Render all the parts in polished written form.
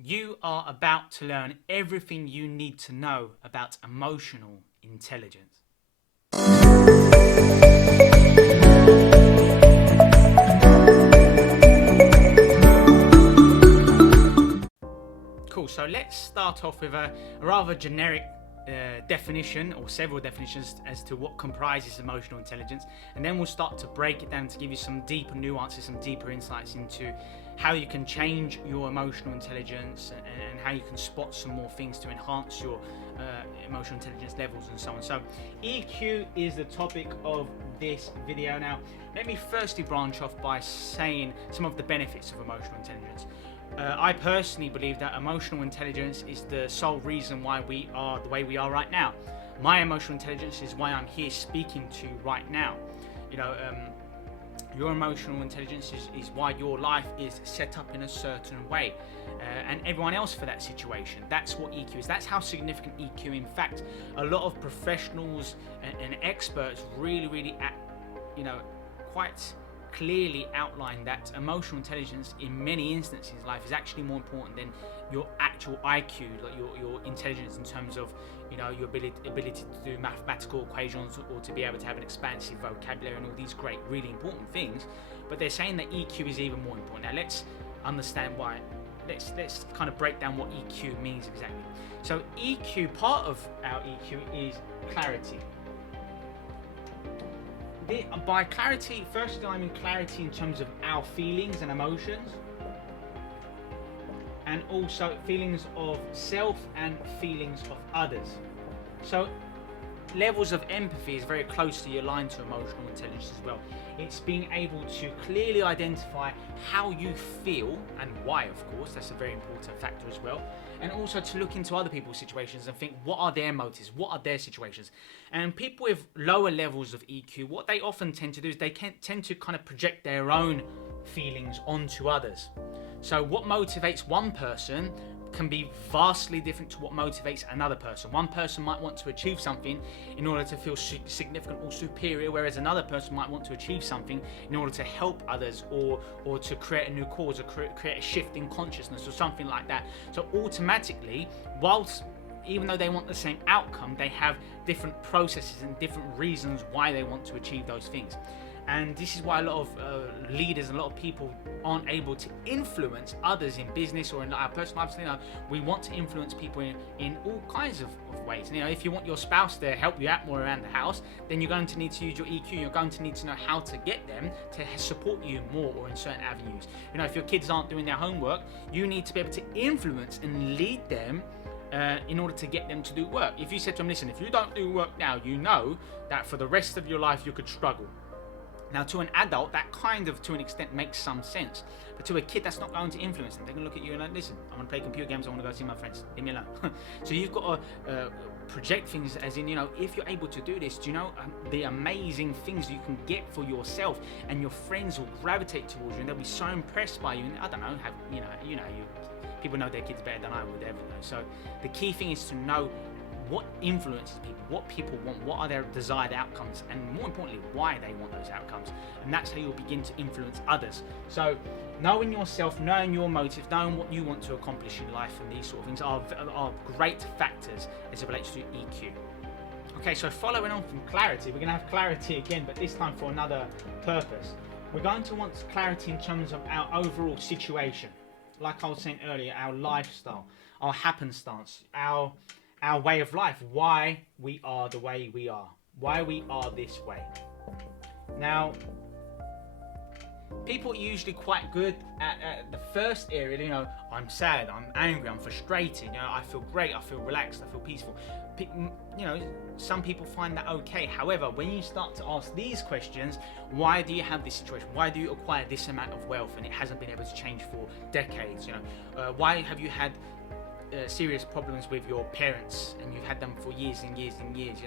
You are about to learn everything you need to know about emotional intelligence. Cool, so let's start off with a rather generic definition, or several definitions, as to what comprises emotional intelligence, and then we'll start to break it down to give you some deeper nuances, some deeper insights into how you can change your emotional intelligence and how you can spot some more things to enhance your emotional intelligence levels and so on. So EQ is the topic of this video. Now let me firstly branch off by saying some of the benefits of emotional intelligence. I personally believe that emotional intelligence is the sole reason why we are the way we are right now. My emotional intelligence is why I'm here speaking to you right now. Your emotional intelligence is why your life is set up in a certain way, and everyone else for that situation. That's what EQ is. That's how significant EQ. In fact, a lot of professionals and experts really quite clearly outline that emotional intelligence in many instances in life is actually more important than your actual IQ, like your intelligence in terms of your ability to do mathematical equations, or to be able to have an expansive vocabulary and all these great, really important things. But they're saying that EQ is even more important. Now let's understand why. Let's kind of break down what EQ means exactly. So EQ, part of our EQ is clarity. By clarity, firstly I mean clarity in terms of our feelings and emotions, and also feelings of self and feelings of others. So levels of empathy is very closely aligned to emotional intelligence as well. It's being able to clearly identify how you feel and why, of course, that's a very important factor as well. And also to look into other people's situations and think, what are their motives, what are their situations. And people with lower levels of EQ, what they often tend to do is they tend to kind of project their own feelings onto others. So what motivates one person can be vastly different to what motivates another person. One person might want to achieve something in order to feel significant or superior, whereas another person might want to achieve something in order to help others, or to create a new cause, or create a shift in consciousness or something like that. So automatically, even though they want the same outcome, they have different processes and different reasons why they want to achieve those things. And this is why a lot of leaders and a lot of people aren't able to influence others in business or in our personal lives. We want to influence people in all kinds of ways. If you want your spouse to help you out more around the house, then you're going to need to use your EQ. You're going to need to know how to get them to support you more, or in certain avenues. If your kids aren't doing their homework, you need to be able to influence and lead them in order to get them to do work. If you said to them, listen, if you don't do work now, you know that for the rest of your life you could struggle. Now, to an adult, that kind of, to an extent, makes some sense. But to a kid, that's not going to influence them. They're going to look at you and like, listen, I want to play computer games, I want to go see my friends, leave me alone. So you've got to project things as in, if you're able to do this, do you know the amazing things you can get for yourself, and your friends will gravitate towards you and they'll be so impressed by you. And I don't know, people know their kids better than I would ever know. So the key thing is to know what influences people, what people want, what are their desired outcomes, and more importantly, why they want those outcomes. And that's how you'll begin to influence others. So knowing yourself, knowing your motives, knowing what you want to accomplish in life, and these sort of things are great factors as it relates to EQ. Okay, so following on from clarity, we're going to have clarity again, but this time for another purpose. We're going to want clarity in terms of our overall situation. Like I was saying earlier, our lifestyle, our happenstance, our way of life, why we are the way we are, why we are this way. Now, people are usually quite good at the first area. I'm sad, I'm angry, I'm frustrated, I feel great, I feel relaxed, I feel peaceful. Some people find that okay. However, when you start to ask these questions, why do you have this situation? Why do you acquire this amount of wealth and it hasn't been able to change for decades? Why have you had serious problems with your parents and you've had them for years and years and years?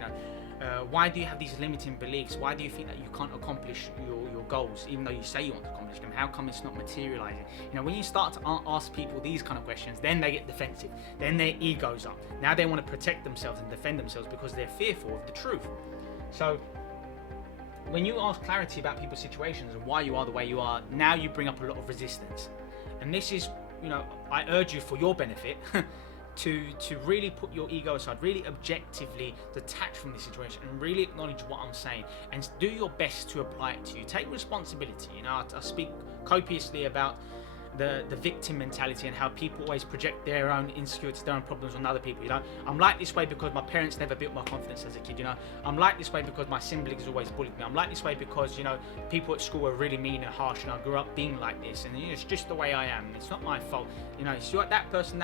Why do you have these limiting beliefs? Why do you think that you can't accomplish your goals, even though you say you want to accomplish them? How come it's not materializing? When you start to ask people these kind of questions, then they get defensive, then their egos up. Now they want to protect themselves and defend themselves because they're fearful of the truth. So when you ask clarity about people's situations and why you are the way you are, now you bring up a lot of resistance. And this is I urge you for your benefit to really put your ego aside, really objectively detach from this situation and really acknowledge what I'm saying and do your best to apply it to you. Take responsibility. I speak copiously about the victim mentality and how people always project their own insecurities, their own problems on other people. I'm like this way because my parents never built my confidence as a kid. I'm like this way because my siblings always bullied me. I'm like this way because people at school were really mean and harsh, and I grew up being like this, and it's just the way I am. It's not my fault. It's like that person.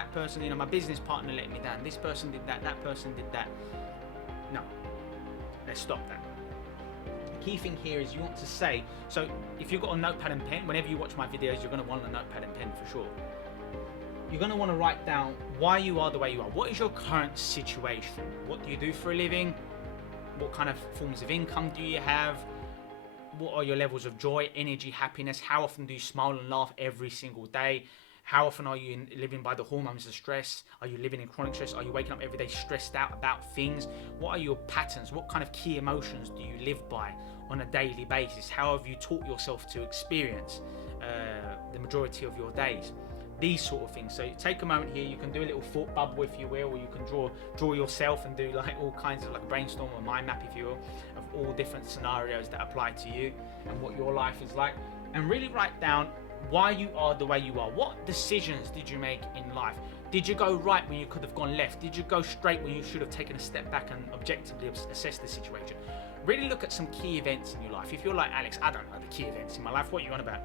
My business partner let me down. This person did that. That person did that. No, let's stop that. Key thing here is you want to say, so if you've got a notepad and pen, whenever you watch my videos, you're going to want a notepad and pen for sure. You're going to want to write down why you are the way you are. What is your current situation? What do you do for a living? What kind of forms of income do you have? What are your levels of joy, energy, happiness? How often do you smile and laugh every single day? How often are you living by the hormones of stress? Are you living in chronic stress? Are you waking up every day stressed out about things? What are your patterns? What kind of key emotions do you live by on a daily basis? How have you taught yourself to experience the majority of your days? These sort of things. So take a moment here. You can do a little thought bubble, if you will, or you can draw yourself and do like all kinds of like a brainstorm or mind map, if you will, of all different scenarios that apply to you and what your life is like, and really write down why you are the way you are. What decisions did you make in life? Did you go right when you could have gone left? Did you go straight when you should have taken a step back and objectively assess the situation? Really look at some key events in your life. If you're like, Alex, I don't know the key events in my life, what are you on about?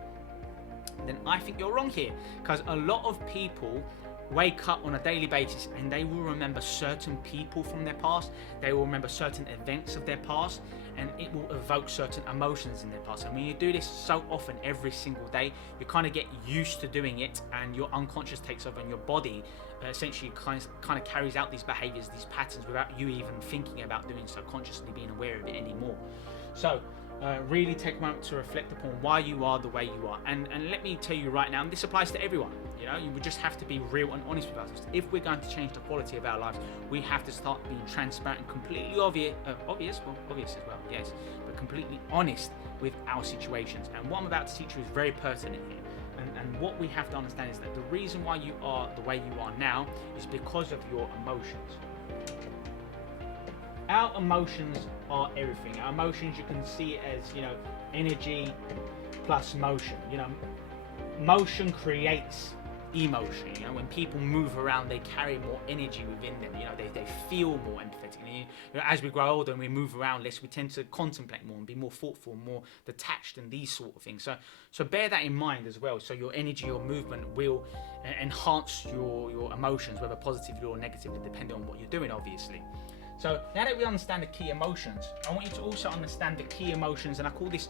Then I think you're wrong here, because a lot of people wake up on a daily basis and they will remember certain people from their past, they will remember certain events of their past, and it will evoke certain emotions in their past. And when you do this so often every single day, you kind of get used to doing it, and your unconscious takes over, and your body essentially kind of carries out these behaviors, these patterns, without you even thinking about doing so, consciously being aware of it anymore. So really take a moment to reflect upon why you are the way you are. And let me tell you right now, and this applies to everyone, you would just have to be real and honest with ourselves. If we're going to change the quality of our lives, we have to start being transparent and completely obvious as well, yes, but completely honest with our situations. And what I'm about to teach you is very pertinent here. And what we have to understand is that the reason why you are the way you are now is because of your emotions. Our emotions are everything. Our emotions, you can see it as, energy plus motion. Motion creates emotion. When people move around, they carry more energy within them. They feel more empathetic. And, as we grow older and we move around less, we tend to contemplate more and be more thoughtful, more detached, and these sort of things. So bear that in mind as well. So your energy, your movement will enhance your emotions, whether positively or negatively, depending on what you're doing, obviously. So now that we understand the key emotions, I want you to also understand the key emotions, and I call this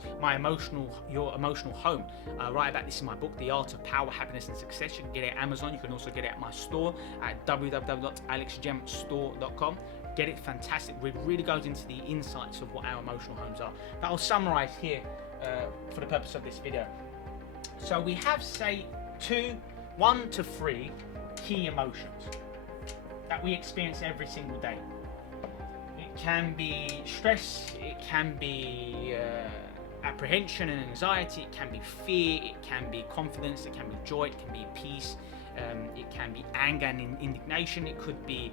your emotional home. I write about this in my book, The Art of Power, Happiness and Success. You can get it at Amazon. You can also get it at my store at www.alexgemstore.com. Get it, fantastic. It really goes into the insights of what our emotional homes are. But I'll summarize here for the purpose of this video. So we have, say, 1 to 3 key emotions that we experience every single day. It can be stress, it can be apprehension and anxiety, it can be fear, it can be confidence, it can be joy, it can be peace, it can be anger and indignation, it could be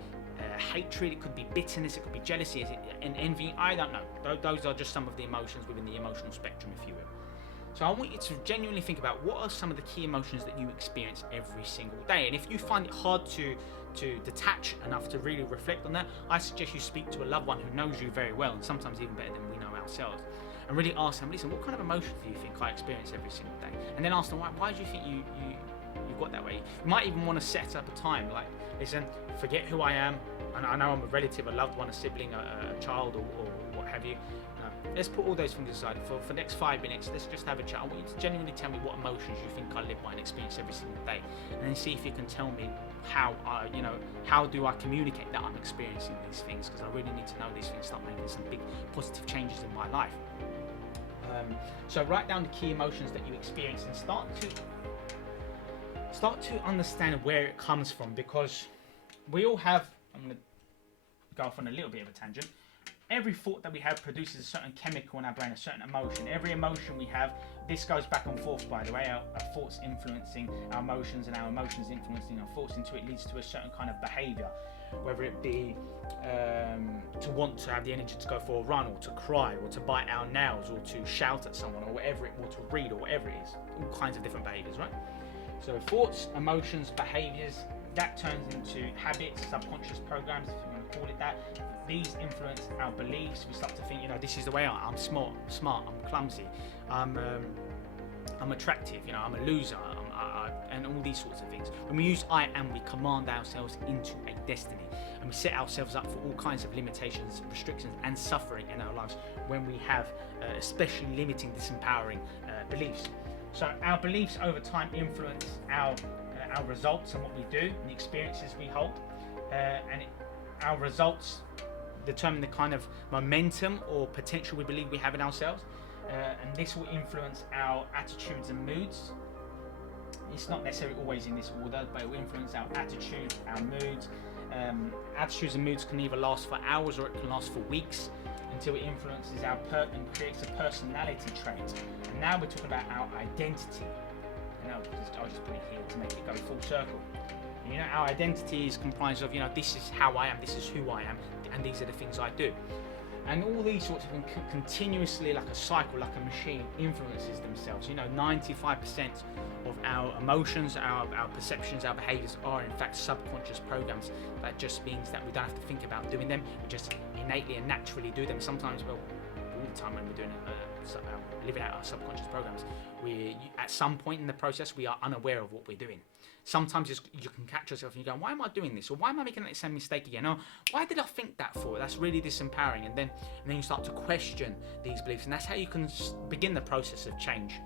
hatred, it could be bitterness, it could be jealousy and envy. I don't know. Those are just some of the emotions within the emotional spectrum, if you will. So I want you to genuinely think about what are some of the key emotions that you experience every single day. And if you find it hard to detach enough to really reflect on that, I suggest you speak to a loved one who knows you very well, and sometimes even better than we know ourselves, and really ask them, listen, what kind of emotions do you think I experience every single day? And then ask them, why do you think you got that way? You might even want to set up a time, like, listen, forget who I am, and I know I'm a relative, a loved one, a sibling, a child, or what have you. Let's put all those things aside. For the next 5 minutes, let's just have a chat. I want you to genuinely tell me what emotions you think I live by and experience every single day, and then see if you can tell me how do I communicate that I'm experiencing these things, because I really need to know these things, start making some big positive changes in my life. So write down the key emotions that you experience and start to understand where it comes from, because we all have, I'm going to go off on a little bit of a tangent, every thought that we have produces a certain chemical in our brain, a certain emotion. Every emotion we have, this goes back and forth, by the way, our thoughts influencing our emotions and our emotions influencing our thoughts, into it leads to a certain kind of behavior, whether it be to want to have the energy to go for a run, or to cry, or to bite our nails, or to shout at someone, or whatever it, or to read, or whatever it is. All kinds of different behaviors, right? So thoughts, emotions, behaviors, that turns into habits, subconscious programs, if you want to call it that. These influence our beliefs. We start to think, this is the way I'm smart, I'm clumsy, I'm attractive, I'm a loser, and all these sorts of things. When we use I am, we command ourselves into a destiny, and we set ourselves up for all kinds of limitations, restrictions, and suffering in our lives when we have especially limiting, disempowering beliefs. So our beliefs over time influence our results and what we do, and the experiences we hold, our results determine the kind of momentum or potential we believe we have in ourselves, and this will influence our attitudes and moods. It's not necessarily always in this order, but it will influence our attitude, our moods. Attitudes and moods can either last for hours or it can last for weeks, until it influences and creates a personality trait. And now we're talking about our identity. I'll just put it here to make it go full circle. Our identity is comprised of, this is how I am, this is who I am, and these are the things I do. And all these sorts of things continuously, like a cycle, like a machine, influences themselves. 95% of our emotions, our perceptions, our behaviors are in fact subconscious programs. That just means that we don't have to think about doing them. We just innately and naturally do them. Sometimes, all the time when we're doing living out our subconscious programs, at some point in the process we are unaware of what we're doing. Sometimes you can catch yourself and you go, why am I doing this? Or why am I making that same mistake again? Or why did I think that for? That's really disempowering. And then you start to question these beliefs. And that's how you can begin the process of change.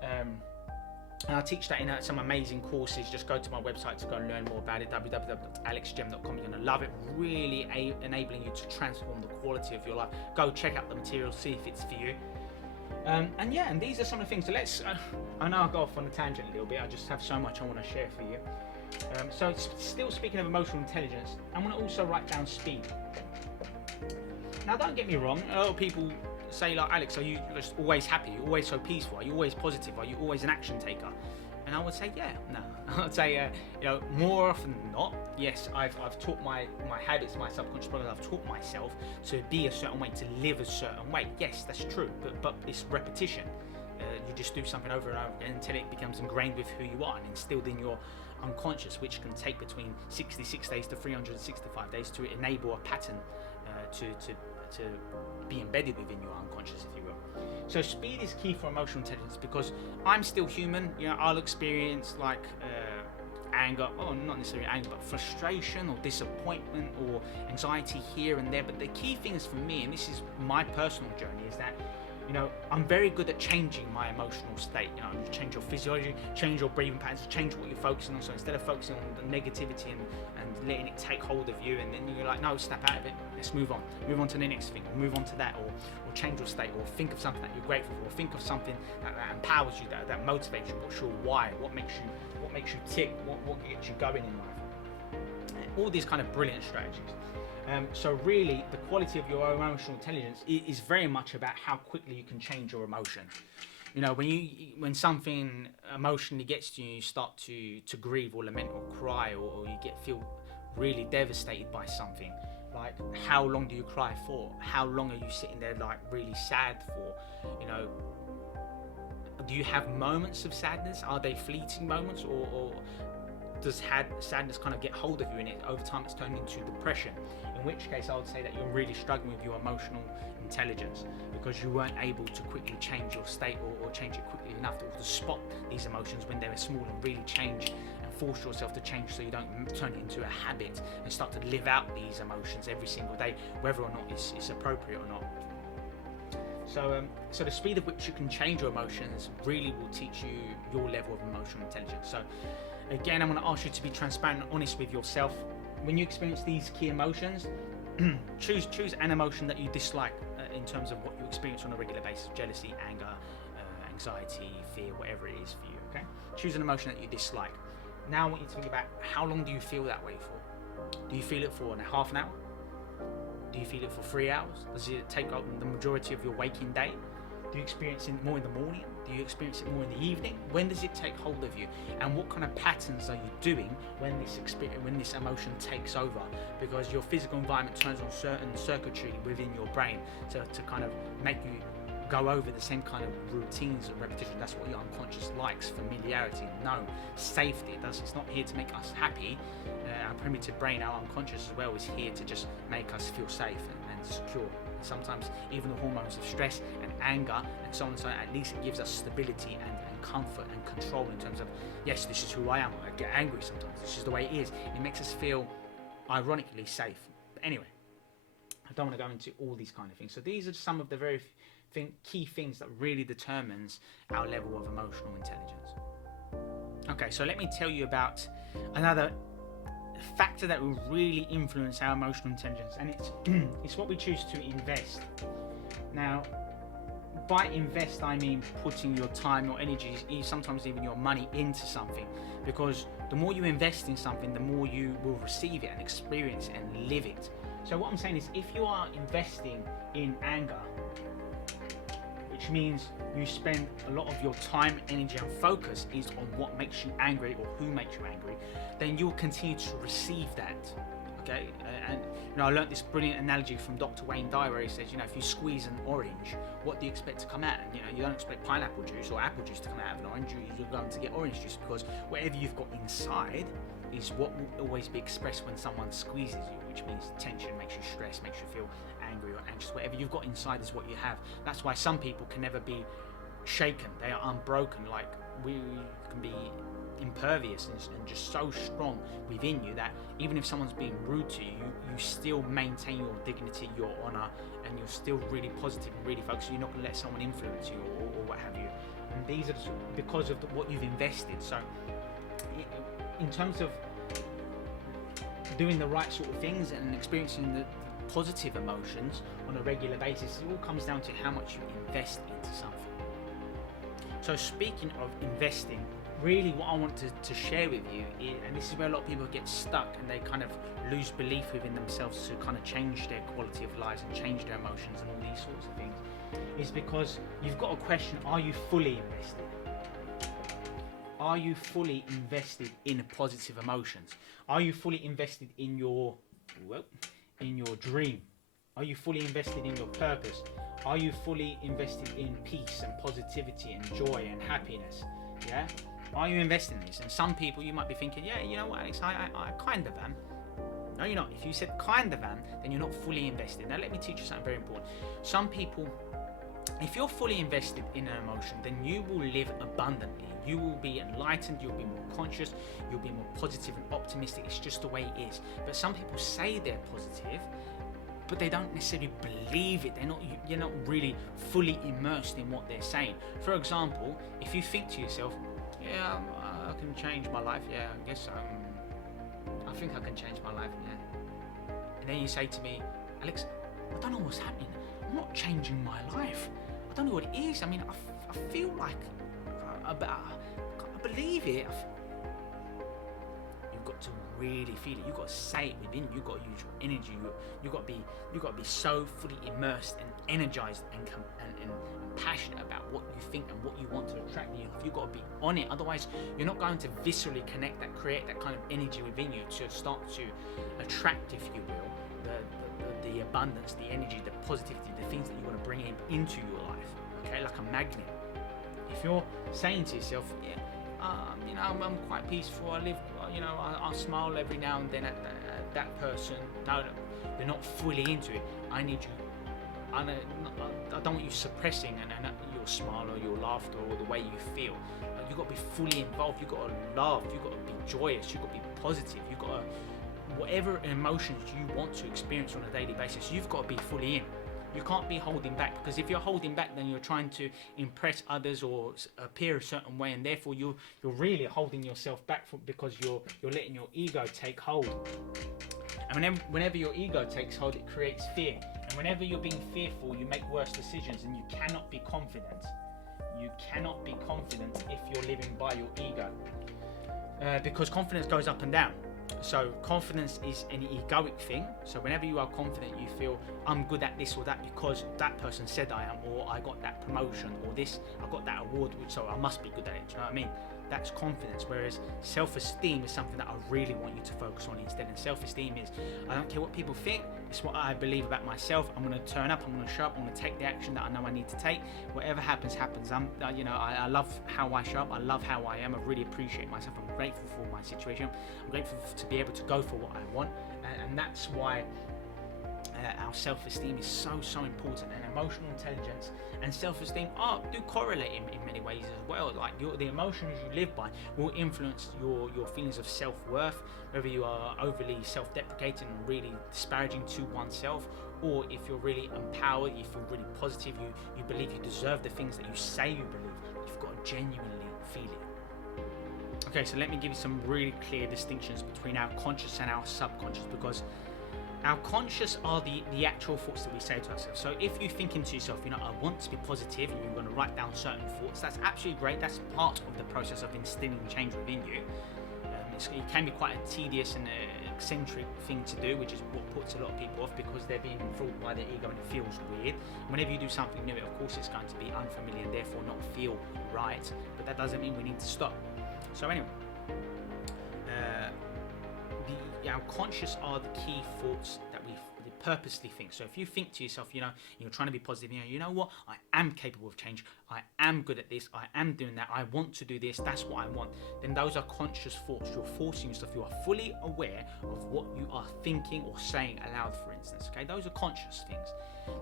And I teach that in some amazing courses. Just go to my website to go and learn more about it, www.alexgem.com. You're going to love it. Really enabling you to transform the quality of your life. Go check out the material, see if it's for you. And these are some of the things. So I know I'll go off on a tangent a little bit. I just have so much I want to share for you. So still speaking of emotional intelligence, I want to also write down speed. Now, don't get me wrong. A lot of people say, like, Alex, are you just always happy? Are you always so peaceful? Are you always positive? Are you always an action taker? And I would say, no. I'd say, more often than not, yes, I've taught my habits, my subconscious programs. I've taught myself to be a certain way, to live a certain way. Yes, that's true, but it's repetition. You just do something over and over again until it becomes ingrained with who you are and instilled in your unconscious, which can take between 66 days to 365 days to enable a pattern to be embedded within your unconscious, if you will. So speed is key for emotional intelligence, because I'm still human. I'll experience anger, not necessarily anger, but frustration or disappointment or anxiety here and there. But the key things for me, and this is my personal journey, is that I'm very good at changing my emotional state. You change your physiology, change your breathing patterns, change what you're focusing on. So instead of focusing on the negativity and letting it take hold of you, and then you're like, no, snap out of it, let's move on to the next thing, or move on to that, or change your state, or think of something that you're grateful for, or think of something that empowers you, that motivates you. What's your why? What makes you tick? What gets you going in life? All these kind of brilliant strategies. So really, the quality of your emotional intelligence is very much about how quickly you can change your emotion. When something emotionally gets to you, you start to grieve or lament or cry, or you feel really devastated by something. Like, how long do you cry for? How long are you sitting there really sad for? Do you have moments of sadness? Are they fleeting moments, or does sadness kind of get hold of you, and over time it's turned into depression? In which case I would say that you're really struggling with your emotional intelligence, because you weren't able to quickly change your state, or change it quickly enough to spot these emotions when they're small, and really change and force yourself to change, so you don't turn it into a habit and start to live out these emotions every single day, whether or not it's appropriate or not. So the speed at which you can change your emotions really will teach you your level of emotional intelligence. So again, I'm going to ask you to be transparent and honest with yourself. When you experience these key emotions, choose an emotion that you dislike in terms of what you experience on a regular basis: jealousy, anger, anxiety, fear, whatever it is for you. Okay, choose an emotion that you dislike. Now I want you to think about, how long do you feel that way for? Do you feel it for half an hour? Do you feel it for 3 hours? Does it take up the majority of your waking day? Do you experience it more in the morning? Do you experience it more in the evening? When does it take hold of you? And what kind of patterns are you doing when this emotion takes over? Because your physical environment turns on certain circuitry within your brain to kind of make you go over the same kind of routines and repetition. That's what your unconscious likes: familiarity, known, safety. It's not here to make us happy. Our primitive brain, our unconscious as well, is here to just make us feel safe and secure. Sometimes even the hormones of stress and anger and so on and so on, at least it gives us stability and comfort and control in terms of, yes, this is who I am. I get angry sometimes. This is the way it is. It makes us feel ironically safe. But anyway, I don't want to go into all these kind of things. So these are some of the very key things that really determines our level of emotional intelligence. Okay, so let me tell you about another factor that will really influence our emotional intelligence, and it's what we choose to invest. Now, by invest I mean putting your time, your energy, sometimes even your money into something, because the more you invest in something, the more you will receive it and experience it and live it. So what I'm saying is, if you are investing in anger, which means you spend a lot of your time, energy and focus is on what makes you angry or who makes you angry, then you'll continue to receive that. Okay, and I learned this brilliant analogy from Dr. Wayne Dyer, where he says, if you squeeze an orange, what do you expect to come out? And you don't expect pineapple juice or apple juice to come out of an orange. You're going to get orange juice, because whatever you've got inside is what will always be expressed when someone squeezes you, which means tension, makes you stress, makes you feel angry or anxious. Whatever you've got inside is what you have. That's why some people can never be shaken. They are unbroken. Like, we can be impervious and just so strong within you that even if someone's being rude to you, you still maintain your dignity, your honor, and you're still really positive and really focused. You're not going to let someone influence you or what have you. And these are because of what you've invested. So in terms of doing the right sort of things and experiencing the positive emotions on a regular basis, it all comes down to how much you invest into something. So speaking of investing, really what I want to share with you is, and this is where a lot of people get stuck and they kind of lose belief within themselves to kind of change their quality of lives and change their emotions and all these sorts of things, is because you've got to question, are you fully invested? Are you fully invested in positive emotions? Are you fully invested in your dream? Are you fully invested in your purpose? Are you fully invested in peace and positivity and joy and happiness? Yeah? Are you investing in this? And some people, you might be thinking, yeah, you know what, Alex, I kind of am. No, you're not. If you said kind of am, then you're not fully invested. Now, let me teach you something very important. Some people, if you're fully invested in an emotion, then you will live abundantly. You will be enlightened, you'll be more conscious, you'll be more positive and optimistic. It's just the way it is. But some people say they're positive, but they don't necessarily believe it. You're not really fully immersed in what they're saying. For example, if you think to yourself, yeah, I can change my life, yeah, I guess I think I can change my life, yeah. And then you say to me, Alex, I don't know what's happening. I'm not changing my life. I don't know what it is. I mean, I feel like I believe it. You've got to really feel it. You've got to say it within you. You've got to use your energy. You've got to be so fully immersed and energized and passionate about what you think and what you want to attract. You've got to be on it. Otherwise, you're not going to viscerally create that kind of energy within you to start to attract, if you will, the abundance, the energy, the positivity, the things that you want to bring into your life. Okay, like a magnet. If you're saying to yourself, yeah, I'm quite peaceful. I live, I smile every now and then at that person. No, you're not fully into it. I need you. I don't want you suppressing and your smile or your laughter or the way you feel. You've got to be fully involved. You've got to laugh. You've got to be joyous. You've got to be positive. You've got to, whatever emotions you want to experience on a daily basis, you've got to be fully in. You can't be holding back, because if you're holding back, then you're trying to impress others or appear a certain way, and therefore you're really holding yourself back because you're letting your ego take hold. And whenever your ego takes hold, it creates fear. And whenever you're being fearful, you make worse decisions, and you cannot be confident. You cannot be confident if you're living by your ego, because confidence goes up and down. So confidence is an egoic thing. So whenever you are confident, you feel I'm good at this or that because that person said I am, or I got that promotion, or this, I got that award, so I must be good at it. Do you know what I mean? That's confidence. Whereas self-esteem is something that I really want you to focus on instead. And self-esteem is, I don't care what people think, it's what I believe about myself. I'm going to turn up, I'm going to show up, I'm going to take the action that I know I need to take. Whatever happens, happens. I love how I show up, I love how I am, I really appreciate myself, I'm grateful for my situation, I'm grateful to be able to go for what I want, and that's why our self-esteem is so important. And emotional intelligence and self-esteem do correlate in many ways as well. Like the emotions you live by will influence your feelings of self-worth, whether you are overly self-deprecating and really disparaging to oneself, or if you're really empowered, you feel really positive, you believe you deserve the things that you say you believe, you've got to genuinely feel it. Okay, so let me give you some really clear distinctions between our conscious and our subconscious, because our conscious are the actual thoughts that we say to ourselves. So if you're thinking to yourself, I want to be positive, and you're going to write down certain thoughts, that's absolutely great. That's part of the process of instilling change within you. It can be quite a tedious and eccentric thing to do, which is what puts a lot of people off, because they're being enthralled by their ego and it feels weird. Whenever you do something new, of course it's going to be unfamiliar and therefore not feel right, but that doesn't mean we need to stop. So anyway, our conscious are the key thoughts that we purposely think. So if you think to yourself, you're trying to be positive, you know what, I am capable of change, I am good at this, I am doing that, I want to do this, that's what I want, then those are conscious thoughts. You're forcing yourself, you are fully aware of what you are thinking or saying aloud, for instance. Okay, those are conscious things.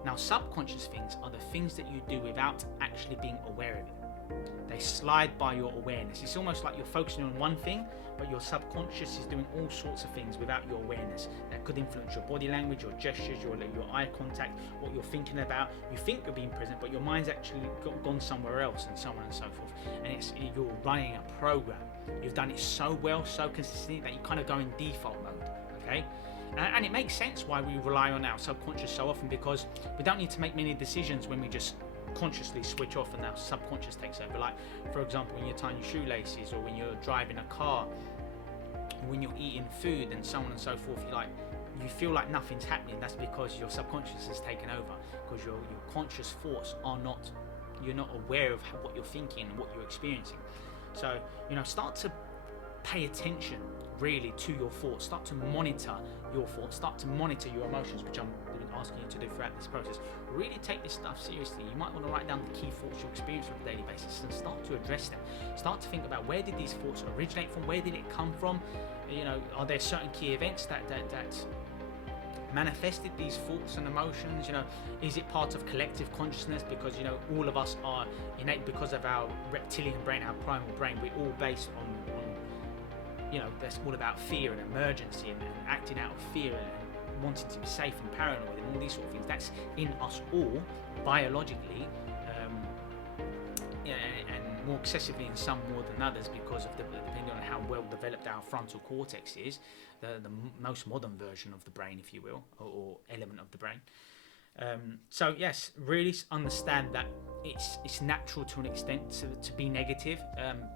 Now subconscious things are the things that you do without actually being aware of it. They slide by your awareness. It's almost like you're focusing on one thing, but your subconscious is doing all sorts of things without your awareness. That could influence your body language, your gestures, your eye contact, what you're thinking about. You think you're being present, but your mind's actually gone somewhere else, and so on and so forth. And you're running a program. You've done it so well, so consistently, that you kind of go in default mode. Okay. And it makes sense why we rely on our subconscious so often, because we don't need to make many decisions when we just consciously switch off and our subconscious takes over. Like, for example, when you're tying your shoelaces, or when you're driving a car, when you're eating food, and so on and so forth, you feel like nothing's happening. That's because your subconscious has taken over, because your conscious thoughts you're not aware of what you're thinking and what you're experiencing. So start to pay attention really to your thoughts, start to monitor your thoughts, start to monitor your emotions, which I'm asking you to do throughout this process. Really take this stuff seriously. You might want to write down the key thoughts you experience on a daily basis and start to address them. Start to think about, where did these thoughts originate from? Where did it come from? Are there certain key events that manifested these thoughts and emotions? Is it part of collective consciousness? Because all of us are innate, because of our reptilian brain, our primal brain. We're all based on that's all about fear and emergency and acting out of fear and wanting to be safe and paranoid and all these sort of things. That's in us all biologically, and more excessively in some more than others, because of depending on how well developed our frontal cortex is, the most modern version of the brain, if you will, or element of the brain. So yes, really understand that it's natural to an extent to be negative,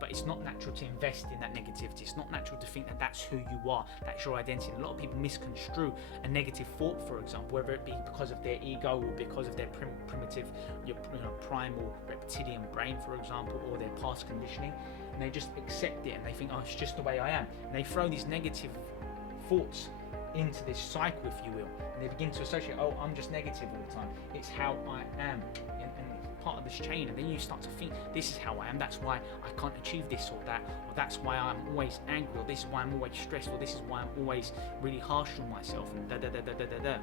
but it's not natural to invest in that negativity. It's not natural to think that that's who you are, that's your identity. And a lot of people misconstrue a negative thought, for example, whether it be because of their ego or because of their primitive, primal reptilian brain, for example, or their past conditioning, and they just accept it and they think, oh, it's just the way I am, and they throw these negative thoughts into this cycle, if you will, and they begin to associate, oh, I'm just negative all the time, it's how I am, and it's part of this chain. And then you start to think, this is how I am, that's why I can't achieve this or that, or that's why I'm always angry, or this is why I'm always stressed, or this is why I'm always really harsh on myself, and da.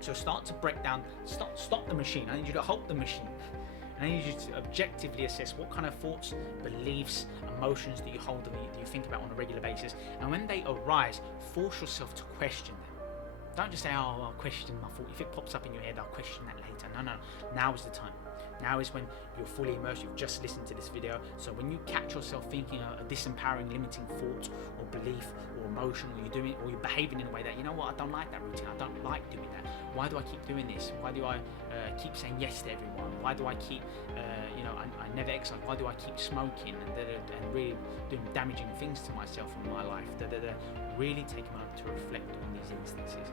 So start to break down, stop the machine. I need you to halt the machine. I need you to objectively assess what kind of thoughts, beliefs, emotions do you hold, do you think about on a regular basis, and when they arise, force yourself to question them. Don't just say, oh, I'll question my thought. If it pops up in your head, I'll question that later. No, now is the time. Now is when you're fully immersed, you've just listened to this video. So when you catch yourself thinking a disempowering, limiting thought or belief or emotion, or you're behaving in a way that, you know what, I don't like that routine, I don't like doing that. Why do I keep doing this? Why do I keep saying yes to everyone? Why do I keep, I never exercise? Why do I keep smoking and really doing damaging things to myself and my life? Really take a moment to reflect on these instances.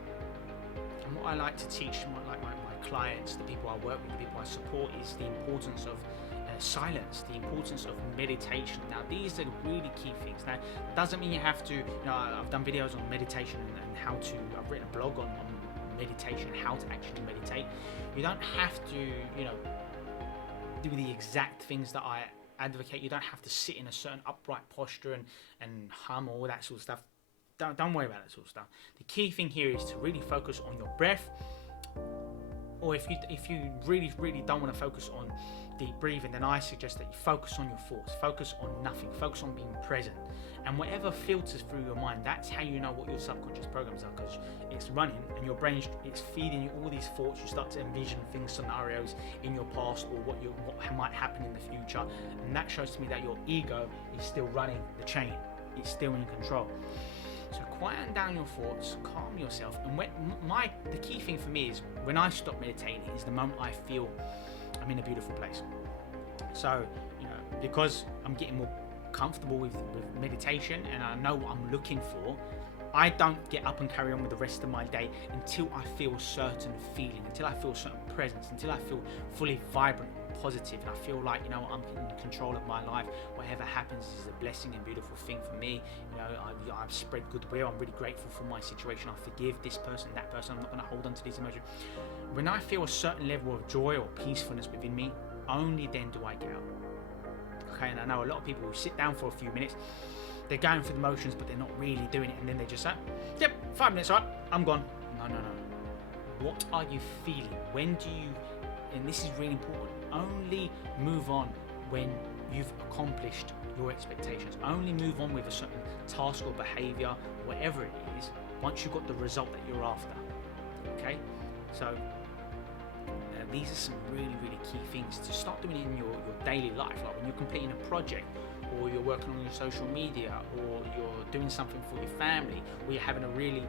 And what I like to teach my clients, the people I work with, the people I support, is the importance of silence, the importance of meditation. Now, these are really key things. Now, it doesn't mean you have to, I've done videos on meditation and how to, I've written a blog on meditation, how to actually meditate. You don't have to, do the exact things that I advocate. You don't have to sit in a certain upright posture and hum or all that sort of stuff. Don't worry about that sort of stuff. The key thing here is to really focus on your breath, or if you really don't want to focus on deep breathing, then I suggest that you focus on your thoughts, focus on nothing, focus on being present, and whatever filters through your mind, that's how you know what your subconscious programs are, because it's running and your brain, it's feeding you all these thoughts. You start to envision things, scenarios in your past, or what might happen in the future, and that shows to me that your ego is still running the chain, it's still in control. So quieten down your thoughts, calm yourself, and the key thing for me is when I stop meditating is the moment I feel I'm in a beautiful place. So, because I'm getting more comfortable with meditation and I know what I'm looking for, I don't get up and carry on with the rest of my day until I feel a certain feeling, until I feel a certain presence, until I feel fully vibrant, positive, and I feel like, I'm in control of my life. Whatever happens is a blessing and beautiful thing for me. I've spread goodwill. I'm really grateful for my situation. I forgive this person, that person. I'm not going to hold on to these emotions. When I feel a certain level of joy or peacefulness within me, only then do I get out. Okay, and I know a lot of people who sit down for a few minutes, they're going through the motions, but they're not really doing it, and then they just say, yep, 5 minutes, all right, I'm gone. No. What are you feeling? When do you, and this is really important, only move on when you've accomplished your expectations. Only move on with a certain task or behavior, whatever it is, once you've got the result that you're after. Okay? So, these are some really, really key things to start doing in your daily life, like when you're completing a project, or you're working on your social media, or you're doing something for your family, or you're having a really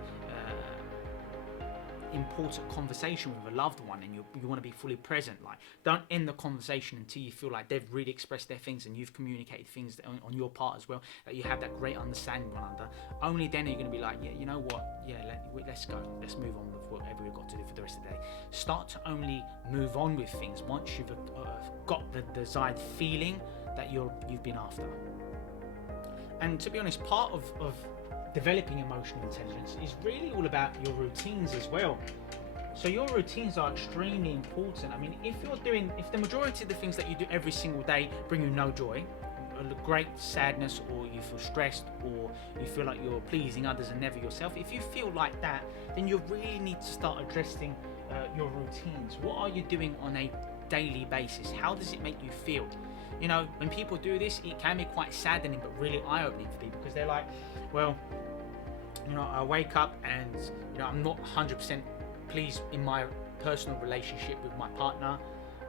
important conversation with a loved one and you want to be fully present. Like, don't end the conversation until you feel like they've really expressed their things and you've communicated things on your part as well, that you have that great understanding one another. Only then are you going to be like, yeah, you know what, yeah, let's go, let's move on with whatever we've got to do for the rest of the day. Start to only move on with things once you've got the desired feeling that you've been after. And to be honest, part of developing emotional intelligence is really all about your routines as well. So your routines are extremely important. I mean, if the majority of the things that you do every single day bring you no joy, great sadness, or you feel stressed, or you feel like you're pleasing others and never yourself, if you feel like that, then you really need to start addressing your routines. What are you doing on a daily basis? How does it make you feel? When people do this, it can be quite saddening but really eye-opening for people, because they're like, well, I wake up and I'm not 100% pleased in my personal relationship with my partner,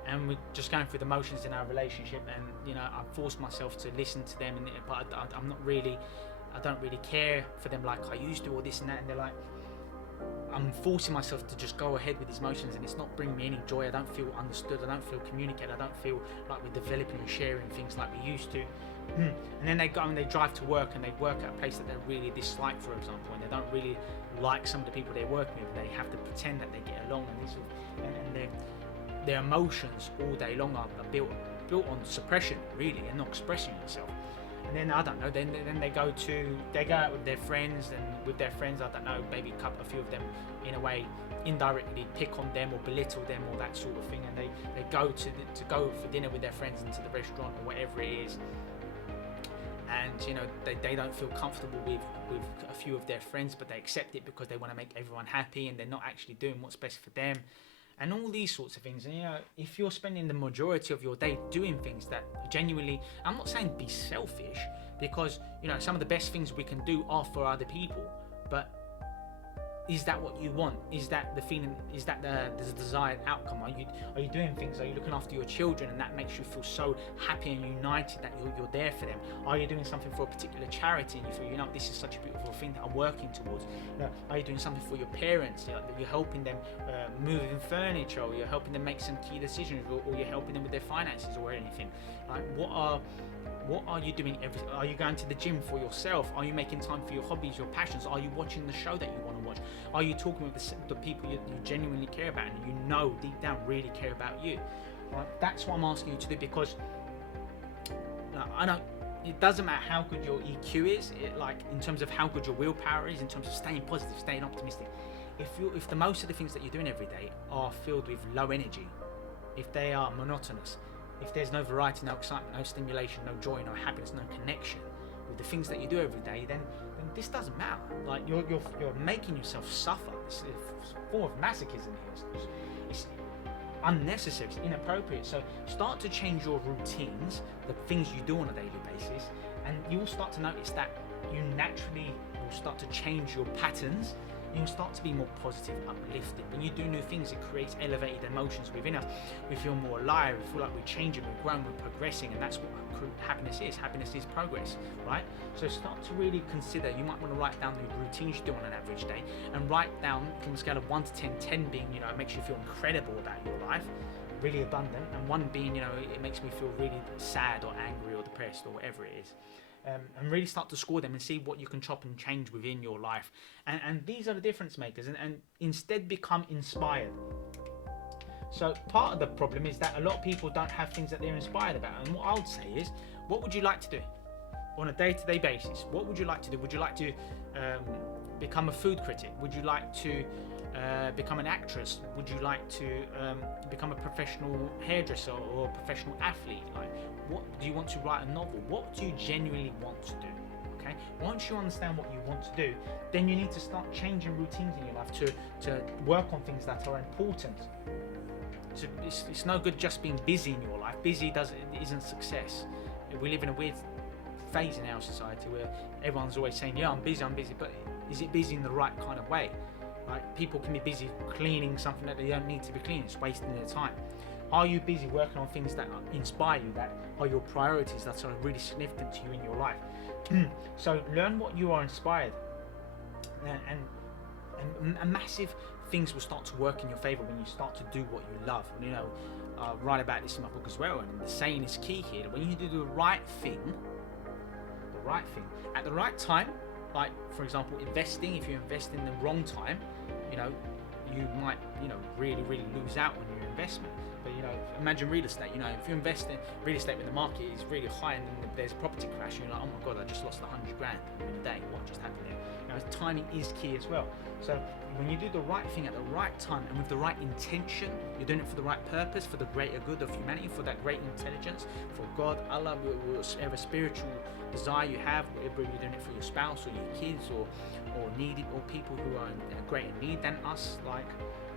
and we're just going through the motions in our relationship, and I force myself to listen to them, but I don't really care for them like I used to, or this and that, and they're like, I'm forcing myself to just go ahead with these motions, and it's not bringing me any joy. I don't feel understood, I don't feel communicated, I don't feel like we're developing and sharing things like we used to. And then they go and they drive to work, and they work at a place that they really dislike, for example, and they don't really like some of the people they're working with. They have to pretend that they get along, and their emotions all day long are built on suppression, really, and not expressing yourself. And then I don't know. Then they go out with their friends, and with their friends, I don't know, maybe a few of them in a way indirectly pick on them or belittle them or that sort of thing, and they go to go for dinner with their friends into the restaurant or whatever it is. And they don't feel comfortable with a few of their friends, but they accept it because they want to make everyone happy, and they're not actually doing what's best for them, and all these sorts of things. And if you're spending the majority of your day doing things that genuinely, I'm not saying be selfish, because some of the best things we can do are for other people, but is that what you want? Is that the feeling? Is that the desired outcome? Are you doing things? Are you looking after your children, and that makes you feel so happy and united that you're there for them? Are you doing something for a particular charity and you feel, you know, this is such a beautiful thing that I'm working towards? You know, are you doing something for your parents? You know, you're helping them moving furniture, or you're helping them make some key decisions, or you're helping them with their finances or anything? Like, what are you doing are you going to the gym for yourself? Are you making time for your hobbies, your passions? Are you watching the show that you want to watch? Are you talking with the people you genuinely care about and you know deep down really care about you? Right? That's what I'm asking you to do, because I know it doesn't matter how good your EQ is, like in terms of how good your willpower is, in terms of staying positive, staying optimistic. If the most of the things that you're doing every day are filled with low energy, if they are monotonous, if there's no variety, no excitement, no stimulation, no joy, no happiness, no connection with the things that you do every day, then this doesn't matter. Like you're making yourself suffer. It's a form of masochism here. It's unnecessary, it's inappropriate. So start to change your routines, the things you do on a daily basis, and you'll start to notice that you naturally will start to change your patterns. You'll start to be more positive, uplifted. When you do new things, it creates elevated emotions within us. We feel more alive, we feel like we're changing, we're growing, we're progressing, and that's what happiness is. Happiness is progress, right? So start to really consider, you might want to write down the routines you do on an average day, and write down from a scale of 1 to 10, 10 being, you know, it makes you feel incredible about your life, really abundant, and 1 being, you know, it makes me feel really sad or angry or depressed or whatever it is. And really start to score them and see what you can chop and change within your life. And these are the difference makers, and instead become inspired. So part of the problem is that a lot of people don't have things that they're inspired about. And what I would say is, what would you like to do on a day-to-day basis? What would you like to do? Would you like to become a food critic? Would you like to become an actress? Would you like to become a professional hairdresser or a professional athlete? Like, what do you want to write a novel? What do you genuinely want to do? Okay, once you understand what you want to do, then you need to start changing routines in your life to work on things that are important. So it's no good just being busy in your life. Busy isn't success. We live in a weird phase in our society where everyone's always saying, yeah, I'm busy, but is it busy in the right kind of way? Like, people can be busy cleaning something that they don't need to be cleaning. It's wasting their time. Are you busy working on things that inspire you, that are your priorities, that are really significant to you in your life? So learn what you are inspired, and massive things will start to work in your favor when you start to do what you love. And, you know, I write about this in my book as well, and the saying is key here. When you do the right thing at the right time, like, for example, investing, if you invest in the wrong time, you know, you might, you know, really lose out on your investment. But, you know, imagine real estate. You know, if you invest in real estate when the market is really high and then there's a property crash, you're like, oh my god, I just lost 100 grand in a day. What just happened there? You know, timing is key as well. So when you do the right thing at the right time and with the right intention, you're doing it for the right purpose, for the greater good of humanity, for that great intelligence, for God, Allah, whatever spiritual desire you have, whether you're doing it for your spouse or your kids or needy, or people who are in greater need than us, like,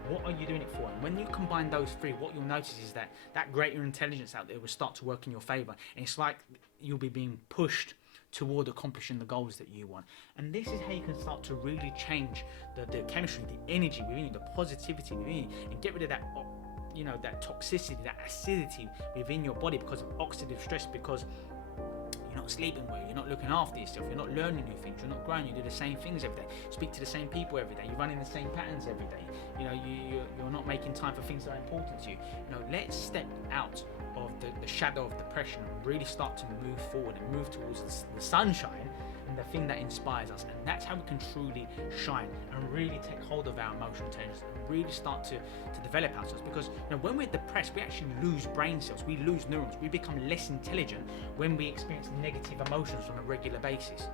what are you doing it for? And when you combine those three, what you'll notice is that greater intelligence out there will start to work in your favor. And it's like you'll be being pushed toward accomplishing the goals that you want. And this is how you can start to really change the chemistry, the energy within you, the positivity within you, and get rid of that, you know, that toxicity, that acidity within your body because of oxidative stress, because you're not sleeping well, you're not looking after yourself, you're not learning new things, you're not growing, you do the same things every day, speak to the same people every day, you're running the same patterns every day, you know, you're not making time for things that are important to you. You know, let's step out of the shadow of depression and really start to move forward and move towards the sunshine and the thing that inspires us. And that's how we can truly shine and really take hold of our emotional intelligence and really start to develop ourselves. Because, you know, when we're depressed, we actually lose brain cells, we lose neurons, we become less intelligent when we experience negative emotions on a regular basis.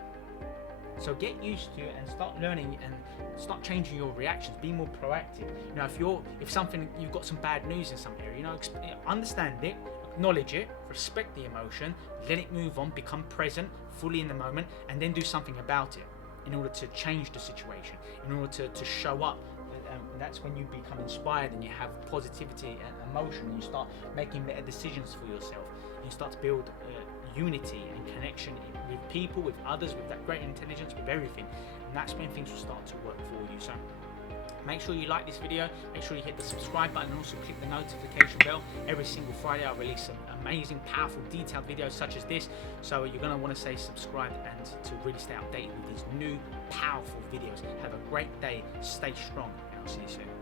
So get used to it and start learning and start changing your reactions. Be more proactive. You know, if you've got some bad news in some area, you know, understand it, acknowledge it, respect the emotion, let it move on, become present, fully in the moment, and then do something about it in order to change the situation, in order to show up. That's when you become inspired and you have positivity and emotion, and you start making better decisions for yourself. And you start to build unity and connection with people, with others, with that great intelligence, with everything. And that's when things will start to work for you. So Make sure you like this video, make sure you hit the subscribe button, and also click the notification bell. Every single Friday I release some amazing, powerful, detailed videos such as this, so you're going to want to say subscribe and to really stay updated with these new, powerful videos. Have a great day, stay strong, and I'll see you soon.